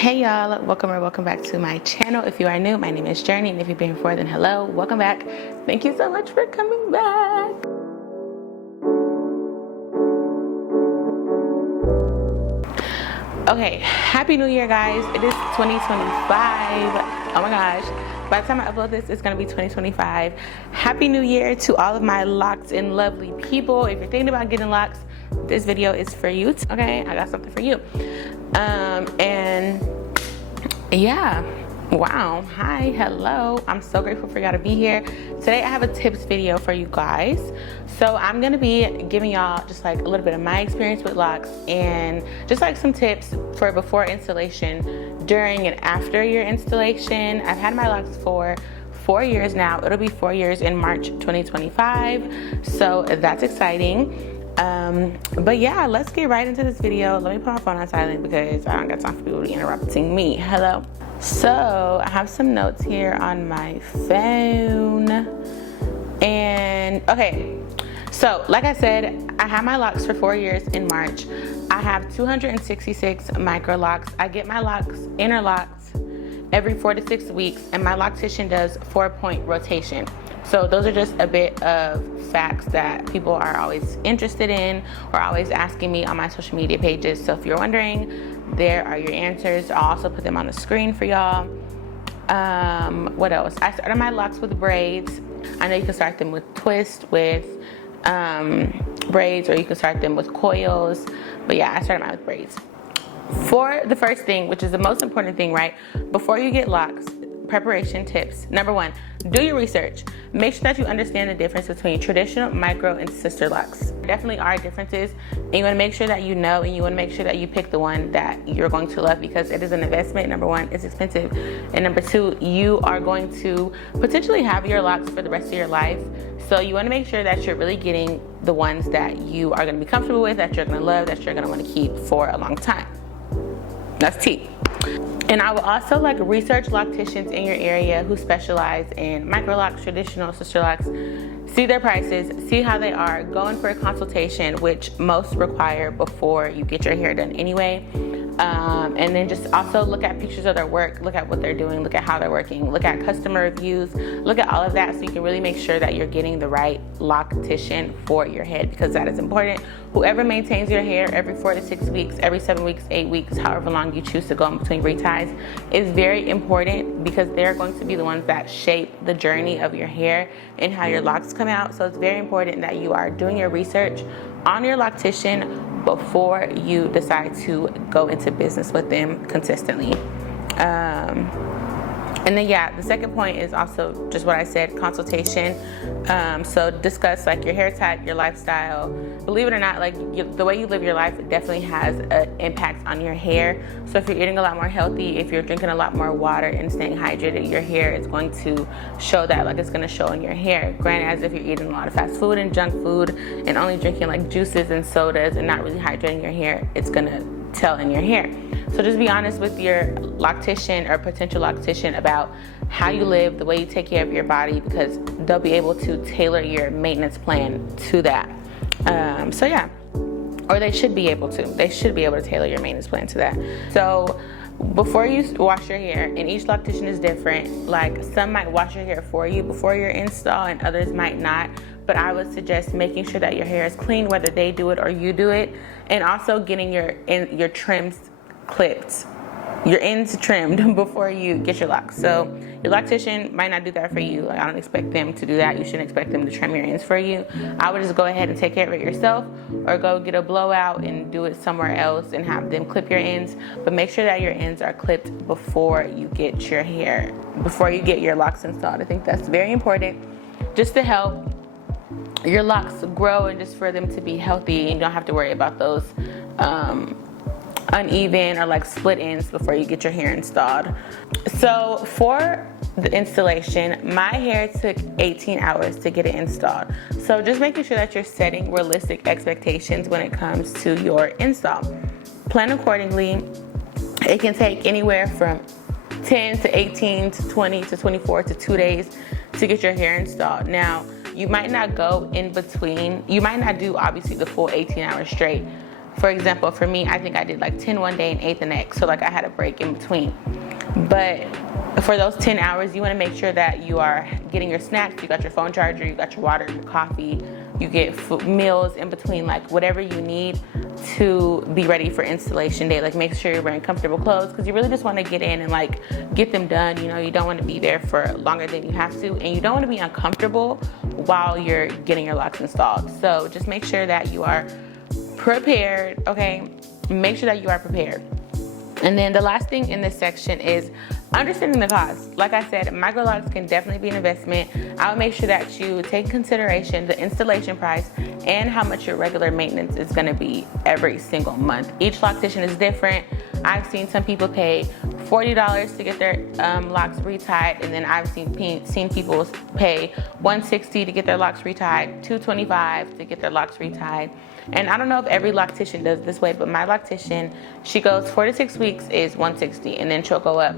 Hey y'all, welcome back to my channel. If you are new, my name is Journey, and if you've been here before, then hello, welcome back. Thank you so much for coming back. Okay, happy new year guys. It is 2025. Oh my gosh, by the time I upload this, it's gonna be 2025. Happy new year to all of my locked and lovely people. If you're thinking about getting locks, this video is for you. Okay, I got something for you. And yeah, wow, hi, hello. I'm so grateful for y'all to be here. Today I have a tips video for you guys. So I'm gonna be giving y'all just like a little bit of my experience with locks and just like some tips for before installation, during and after your installation. I've had my locks for 4 years now. It'll be 4 years in March 2025. So that's exciting. But yeah, let's get right into this video. Let me put my phone on silent because I don't got time for people to be interrupting me. Hello. So I have some notes here on my phone. And okay, so like I said, I had my locks for 4 years in March. I have 266 micro locks. I get my locks interlocked every 4 to 6 weeks, and my loctician does 4-point rotation. So those are just a bit of facts that people are always interested in or always asking me on my social media pages. So if you're wondering, there are your answers. I'll also put them on the screen for y'all. What else? I started my locks with braids. I know you can start them with twists, with braids, or you can start them with coils. But yeah, I started mine with braids. For the first thing, which is the most important thing, right? Before you get locks, preparation tips. Number one, do your research. Make sure that you understand the difference between traditional, micro, and sister locks. There definitely are differences, and you want to make sure that you know, and you want to make sure that you pick the one that you're going to love, because it is an investment. Number one, it's expensive, and number two, you are going to potentially have your locks for the rest of your life. So you want to make sure that you're really getting the ones that you are going to be comfortable with, that you're going to love, that you're going to want to keep for a long time. That's T. And I will also like research locticians in your area who specialize in micro locks, traditional, sister locks, see their prices, see how they are, go in for a consultation, which most require before you get your hair done anyway. And then just also look at pictures of their work, look at what they're doing, look at how they're working, look at customer reviews, look at all of that, so you can really make sure that you're getting the right loctician for your head, because that is important. Whoever maintains your hair every 4 to 6 weeks, every 7 weeks, 8 weeks, however long you choose to go in between reties, is very important, because they're going to be the ones that shape the journey of your hair and how your locks come out. So it's very important that you are doing your research on your loctician before you decide to go into business with them consistently. And then yeah, the second point is also just what I said, consultation. So discuss like your hair type, your lifestyle. Believe it or not, like the way you live your life definitely has an impact on your hair. So if you're eating a lot more healthy, if you're drinking a lot more water and staying hydrated, your hair is going to show that, like it's going to show in your hair. Granted, as if you're eating a lot of fast food and junk food and only drinking like juices and sodas and not really hydrating your hair, it's going to tell in your hair. So just be honest with your loctician or potential loctician about how you live, the way you take care of your body, because they'll be able to tailor your maintenance plan to that. So yeah, or they should be able to. They should be able to tailor your maintenance plan to that. So before you wash your hair, and each loctician is different, like some might wash your hair for you before your install and others might not. But I would suggest making sure that your hair is clean, whether they do it or you do it, and also getting your trims clipped, your ends trimmed before you get your locks. So your loctician might not do that for you. Like, I don't expect them to do that. You shouldn't expect them to trim your ends for you. I would just go ahead and take care of it yourself, or go get a blowout and do it somewhere else and have them clip your ends. But make sure that your ends are clipped before you get your hair, before you get your locks installed. I think that's very important, just to help your locks grow and just for them to be healthy, and you don't have to worry about those uneven or like split ends before you get your hair installed. So for the installation, my hair took 18 hours to get it installed. So just making sure that you're setting realistic expectations when it comes to your install. Plan accordingly. It can take anywhere from 10 to 18 to 20 to 24 to 2 days to get your hair installed. Now, you might not go in between. You might not do obviously the full 18 hours straight. For example, for me, I think I did like 10 one day and 8 the next. So like I had a break in between. But for those 10 hours, you want to make sure that you are getting your snacks, you got your phone charger, you got your water, your coffee, you get meals in between, like whatever you need to be ready for installation day. Like make sure you're wearing comfortable clothes, because you really just want to get in and like get them done. You know, you don't want to be there for longer than you have to, and you don't want to be uncomfortable while you're getting your locks installed. So just make sure that you are prepared, okay? Make sure that you are prepared. And then the last thing in this section is understanding the cost. Like I said, micro locks can definitely be an investment. I would make sure that you take in consideration the installation price and how much your regular maintenance is gonna be every single month. Each loctician is different. I've seen some people pay $40 to get their locks retied, and then I've seen people pay $160 to get their locks retied, $225 to get their locks retied. And I don't know if every loctician does this way, but my loctician, she goes 4 to 6 weeks is $160, and then she'll go up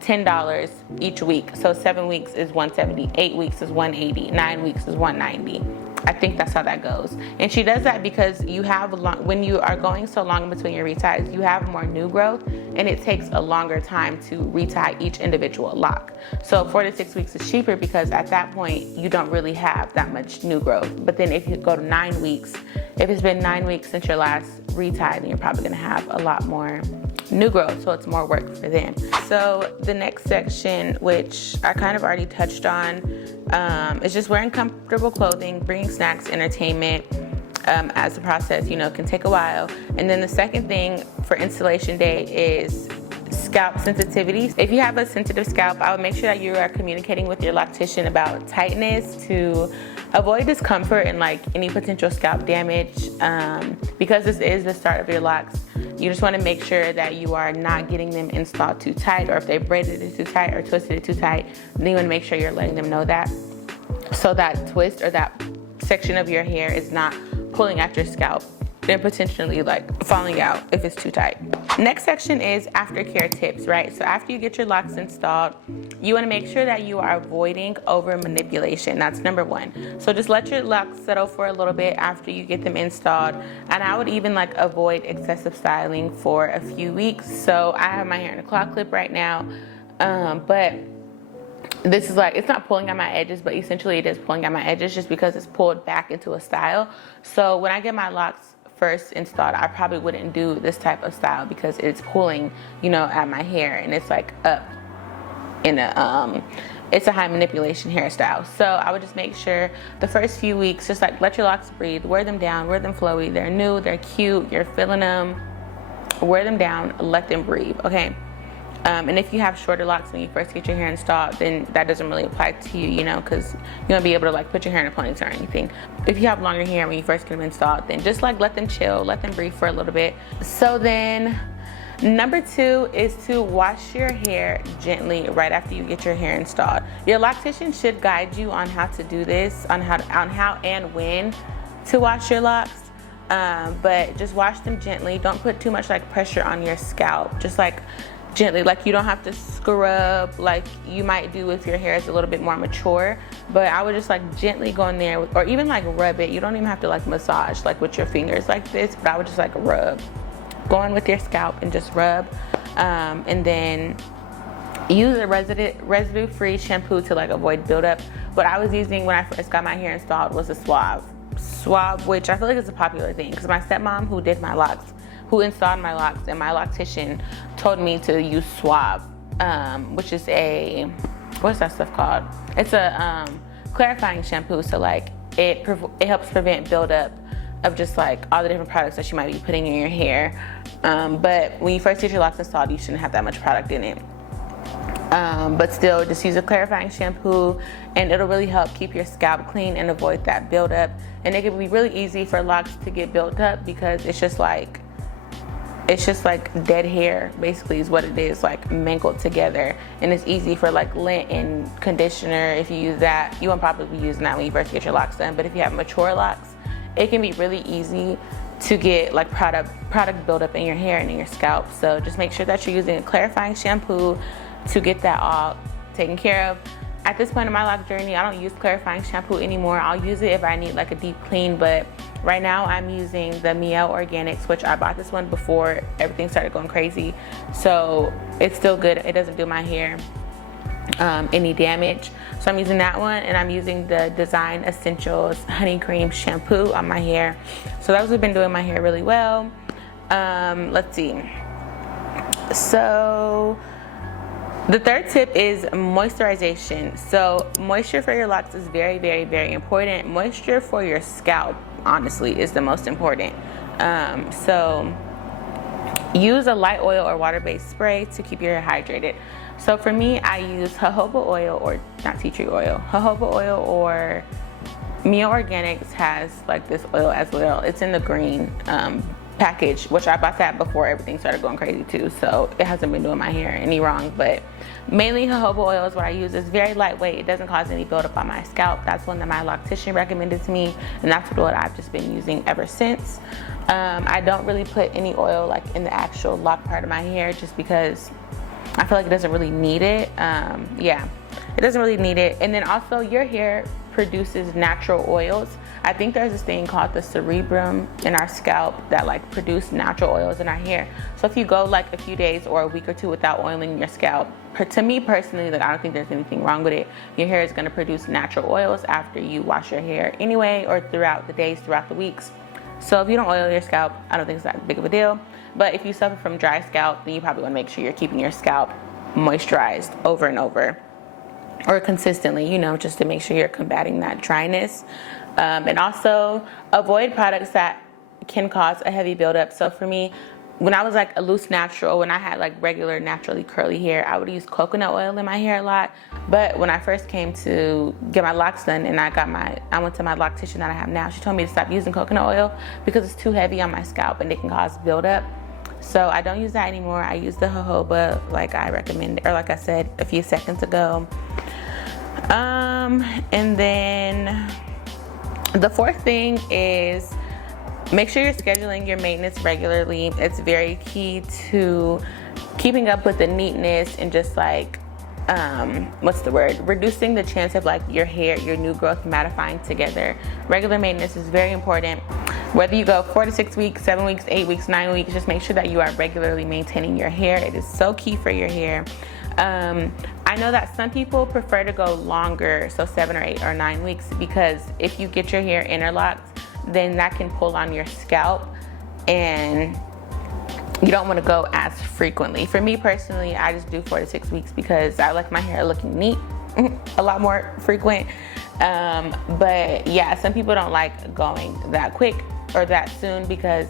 $10 each week. So 7 weeks is $170, 8 weeks is $180, 9 weeks is $190. I think that's how that goes. And she does that because you have when you are going so long in between your reties, you have more new growth, and it takes a longer time to retie each individual lock. So 4 to 6 weeks is cheaper because at that point you don't really have that much new growth. But then if you go to 9 weeks, if it's been 9 weeks since your last retie, then you're probably gonna have a lot more new growth, so it's more work for them. So the next section, which I kind of already touched on, is just wearing comfortable clothing, bringing snacks, entertainment, as the process, you know, can take a while. And then the second thing for installation day is scalp sensitivities. If you have a sensitive scalp, I would make sure that you are communicating with your loctician about tightness to avoid discomfort and like any potential scalp damage. Because this is the start of your locks, you just want to make sure that you are not getting them installed too tight, or if they braided it too tight or twisted it too tight, then you want to make sure you're letting them know that, so that twist or that section of your hair is not pulling at your scalp and potentially like falling out if it's too tight. Next section is aftercare tips, right? So after you get your locks installed, you want to make sure that you are avoiding over manipulation. That's number one. So just let your locks settle for a little bit after you get them installed. And I would even like avoid excessive styling for a few weeks. So I have my hair in a claw clip right now, but this is like, it's not pulling at my edges, but essentially it is pulling at my edges just because it's pulled back into a style. So when I get my locks first installed, I probably wouldn't do this type of style because it's pulling, you know, at my hair, and it's like up in a, it's a high manipulation hairstyle. So I would just make sure the first few weeks, just like let your locks breathe, wear them down, wear them flowy. They're new, they're cute, you're feeling them, wear them down, let them breathe, okay? And if you have shorter locks when you first get your hair installed, then that doesn't really apply to you, you know, because you won't be able to like put your hair in a ponytail or anything. If you have longer hair when you first get them installed, then just like let them chill, let them breathe for a little bit. So then number 2 is to wash your hair gently right after you get your hair installed. Your loctician should guide you on how to do this, on how and when to wash your locks. But just wash them gently. Don't put too much like pressure on your scalp. Just like gently, like you don't have to scrub like you might do if your hair is a little bit more mature, but I would just like gently go in there or even like rub it. You don't even have to like massage like with your fingers like this, but I would just like rub, go in with your scalp and just rub, and then use a residue-free shampoo to like avoid buildup. What I was using when I first got my hair installed was a Suave, which I feel like is a popular thing because my stepmom who did my locks, who installed my locks, and my loctician told me to use Suave, which is a, what's that stuff called? It's a clarifying shampoo, so like it helps prevent buildup of just like all the different products that you might be putting in your hair. But when you first get your locks installed, you shouldn't have that much product in it. But still, just use a clarifying shampoo, and it'll really help keep your scalp clean and avoid that buildup. And it can be really easy for locks to get built up because it's just like dead hair, basically, is what it is, like mangled together. And it's easy for like lint and conditioner. If you use that, you won't probably be using that when you first get your locks done. But if you have mature locks, it can be really easy to get like product buildup in your hair and in your scalp. So just make sure that you're using a clarifying shampoo to get that all taken care of. at this point in my lock journey, I don't use clarifying shampoo anymore. I'll use it if I need like a deep clean, but right now I'm using the Miel Organics, which I bought this one before everything started going crazy. So it's still good. It doesn't do my hair any damage. So I'm using that one, and I'm using the Design Essentials Honey Cream Shampoo on my hair. So those have been doing my hair really well. Let's see. So the third tip is moisturization. So moisture for your locks is very, very, very important. Moisture for your scalp, honestly, is the most important. So use a light oil or water-based spray to keep your hair hydrated. So for me, I use jojoba oil, or not tea tree oil, jojoba oil, or Miel Organics has like this oil as well. It's in the green package, which I bought that before everything started going crazy too. So it hasn't been doing my hair any wrong, but mainly jojoba oil is what I use. It's very lightweight. It doesn't cause any buildup on my scalp. That's one that my loctician recommended to me, and that's what I've just been using ever since. I don't really put any oil like in the actual lock part of my hair, just because I feel like it doesn't really need it. Yeah, it doesn't really need it. And then also, your hair produces natural oils. I think there's this thing called the cerebrum in our scalp that like produce natural oils in our hair. So if you go like a few days or a week or two without oiling your scalp, to me personally, like, I don't think there's anything wrong with it. Your hair is going to produce natural oils after you wash your hair anyway, or throughout the days, throughout the weeks. So if you don't oil your scalp, I don't think it's that big of a deal. But if you suffer from dry scalp, then you probably want to make sure you're keeping your scalp moisturized over and over, or consistently, you know, just to make sure you're combating that dryness. And also avoid products that can cause a heavy buildup. So for me, when I was like a loose natural, when I had like regular naturally curly hair, I would use coconut oil in my hair a lot. But when I first came to get my locks done, and I went to my loctician that I have now, she told me to stop using coconut oil because it's too heavy on my scalp and it can cause buildup. So I don't use that anymore. I use the jojoba like I recommended, or like I said a few seconds ago. And then the fourth thing is make sure you're scheduling your maintenance regularly. It's very key to keeping up with the neatness and just like, reducing the chance of like your hair, your new growth mattifying together. Regular maintenance is very important. Whether you go 4 to 6 weeks, 7 weeks, 8 weeks, 9 weeks, just make sure that you are regularly maintaining your hair. It is so key for your hair. I know that some people prefer to go longer, so 7 or 8 or 9 weeks, because if you get your hair interlocked, then that can pull on your scalp, and you don't want to go as frequently. For me personally, I just do 4 to 6 weeks because I like my hair looking neat a lot more frequent. But yeah, some people don't like going that quick or that soon because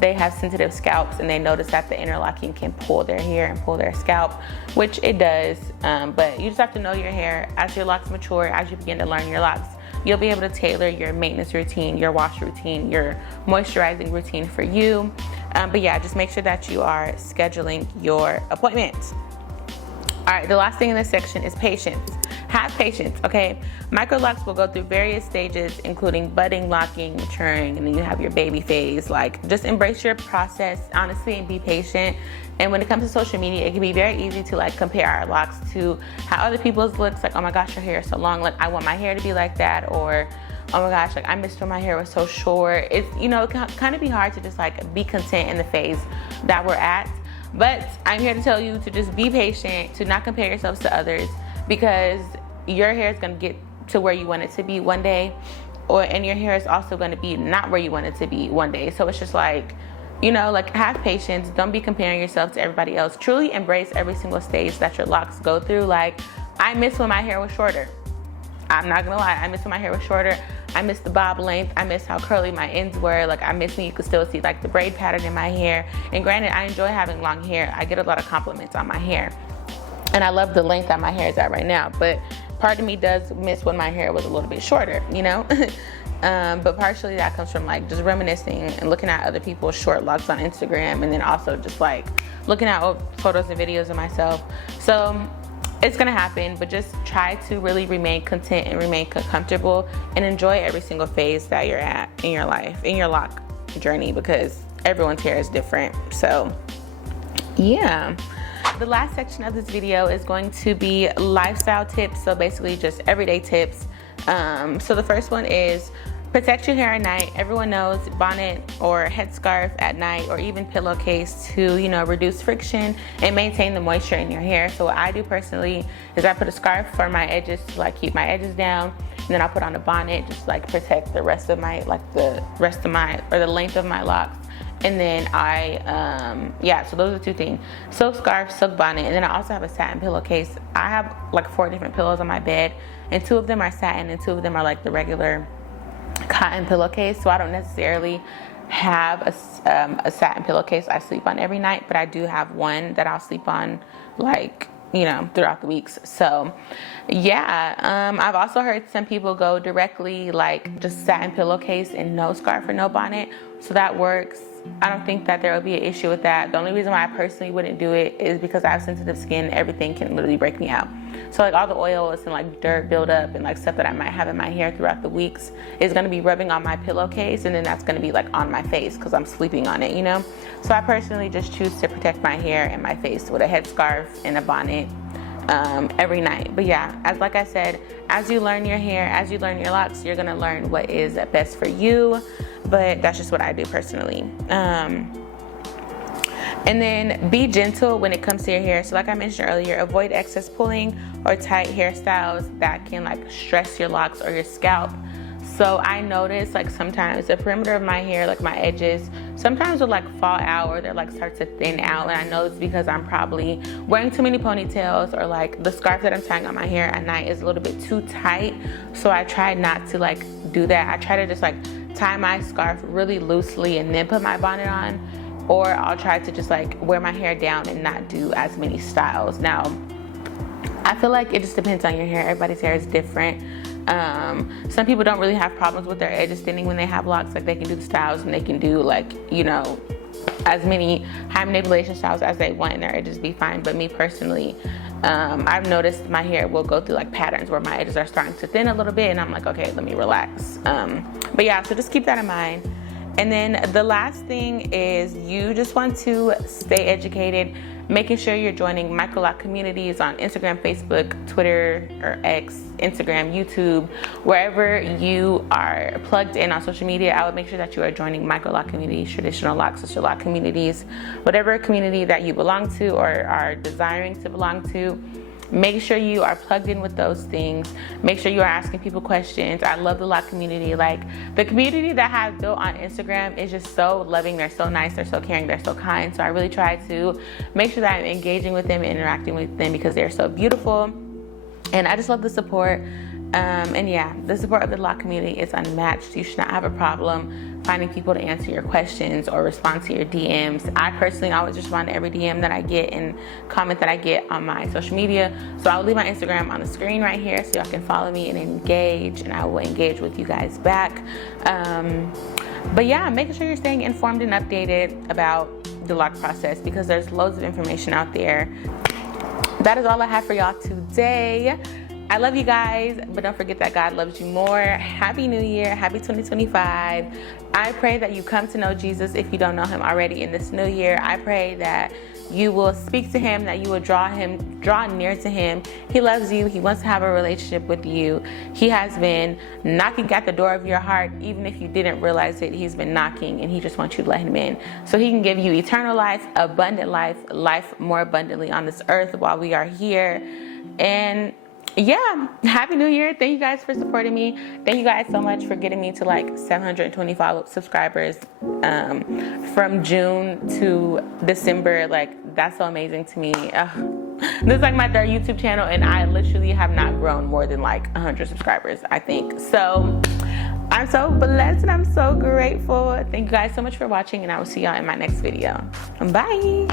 they have sensitive scalps and they notice that the interlocking can pull their hair and pull their scalp, which it does. But you just have to know your hair. As your locks mature, as you begin to learn your locks, you'll be able to tailor your maintenance routine, your wash routine, your moisturizing routine for you. But yeah, just make sure that you are scheduling your appointments. All right, the last thing in this section is patience. Have patience, okay? Micro locks will go through various stages, including budding, locking, maturing, and then you have your baby phase. Like, just embrace your process, honestly, and be patient. And when it comes to social media, it can be very easy to like compare our locks to how other people's looks. Like, oh my gosh, your hair is so long. Like, I want my hair to be like that. Or, oh my gosh, like I missed when my hair was so short. It's, you know, it can kind of be hard to just like be content in the phase that we're at. But I'm here to tell you to just be patient, to not compare yourselves to others, because your hair is going to get to where you want it to be one day, and your hair is also going to be not where you want it to be one day. So it's just like, you know, like, have patience. Don't be comparing yourself to everybody else. Truly embrace every single stage that your locks go through. Like, I miss when my hair was shorter. I'm not gonna lie, I miss when my hair was shorter. I miss the bob length. I miss how curly my ends were. Like, I miss when you could still see like the braid pattern in my hair. And granted, I enjoy having long hair. I get a lot of compliments on my hair, and I love the length that my hair is at right now. But part of me does miss when my hair was a little bit shorter, you know? But partially that comes from like just reminiscing and looking at other people's short locks on Instagram, and then also just like looking at old photos and videos of myself. So it's gonna happen, but just try to really remain content and remain comfortable and enjoy every single phase that you're at in your life, in your lock journey, because everyone's hair is different. So yeah. The last section of this video is going to be lifestyle tips, so basically just everyday tips. So the first one is protect your hair at night. Everyone knows bonnet or headscarf at night, or even pillowcase to, you know, reduce friction and maintain the moisture in your hair. So what I do personally is I put a scarf for my edges to like keep my edges down, and then I'll put on a bonnet just like protect the rest of my, like the rest of my, or the length of my locks. And then yeah, so those are two things: silk scarf, silk bonnet, and then I also have a satin pillowcase. I have like 4 different pillows on my bed, and 2 of them are satin and 2 of them are like the regular cotton pillowcase. So I don't necessarily have a satin pillowcase I sleep on every night, but I do have one that I'll sleep on, like, you know, throughout the weeks. So yeah, I've also heard some people go directly like just satin pillowcase and no scarf or no bonnet, so that works. I don't think that there will be an issue with that. The only reason why I personally wouldn't do it is because I have sensitive skin. Everything can literally break me out. So like all the oils and like dirt buildup and like stuff that I might have in my hair throughout the weeks is going to be rubbing on my pillowcase, and then that's going to be like on my face because I'm sleeping on it, you know. So I personally just choose to protect my hair and my face with a headscarf and a bonnet every night. But yeah, as like I said, as you learn your hair, as you learn your locks, you're gonna learn what is best for you. But that's just what I do personally. And then be gentle when it comes to your hair. So like I mentioned earlier, avoid excess pulling or tight hairstyles that can like stress your locks or your scalp. So I notice like sometimes the perimeter of my hair, like my edges, sometimes will like fall out or they're like start to thin out. And I know it's because I'm probably wearing too many ponytails, or like the scarf that I'm tying on my hair at night is a little bit too tight. So I try not to like do that. I try to just like tie my scarf really loosely and then put my bonnet on, or I'll try to just like wear my hair down and not do as many styles. Now, I feel like it just depends on your hair. Everybody's hair is different. Some people don't really have problems with their edges thinning when they have locks. Like they can do the styles and they can do like, you know, as many high manipulation styles as they want and their edges be fine. But me personally, I've noticed my hair will go through like patterns where my edges are starting to thin a little bit, and I'm like, okay, let me relax. But yeah, so just keep that in mind. And then the last thing is you just want to stay educated, making sure you're joining microlock communities on Instagram, Facebook, Twitter, or X, Instagram, YouTube, wherever you are plugged in on social media. I would make sure that you are joining microlock communities, traditional lock, social lock communities, whatever community that you belong to or are desiring to belong to. Make sure you are plugged in with those things. Make sure you are asking people questions. I love the lock community. Like the community that I have built on Instagram is just so loving. They're so nice. They're so caring. They're so kind. So I really try to make sure that I'm engaging with them and interacting with them because they're so beautiful. And I just love the support. And yeah, the support of the lock community is unmatched. You should not have a problem finding people to answer your questions or respond to your DMs. I personally always respond to every DM that I get and comment that I get on my social media. So I'll leave my Instagram on the screen right here so y'all can follow me and engage, and I will engage with you guys back. But yeah, making sure you're staying informed and updated about the lock process because there's loads of information out there. That is all I have for y'all today. I love you guys, but don't forget that God loves you more. Happy New Year. Happy 2025. I pray that you come to know Jesus if you don't know him already in this new year. I pray that you will speak to him, that you will draw near to him. He loves you. He wants to have a relationship with you. He has been knocking at the door of your heart. Even if you didn't realize it, he's been knocking, and he just wants you to let him in so he can give you eternal life, abundant life, life more abundantly on this earth while we are here. And yeah, happy new year. Thank you guys for supporting me. Thank you guys so much for getting me to like 720 subscribers from June to December. Like that's so amazing to me. This is like my 3rd YouTube channel, and I literally have not grown more than like 100 subscribers, I think. So I'm so blessed and I'm so grateful. Thank you guys so much for watching, and I will see y'all in my next video. Bye.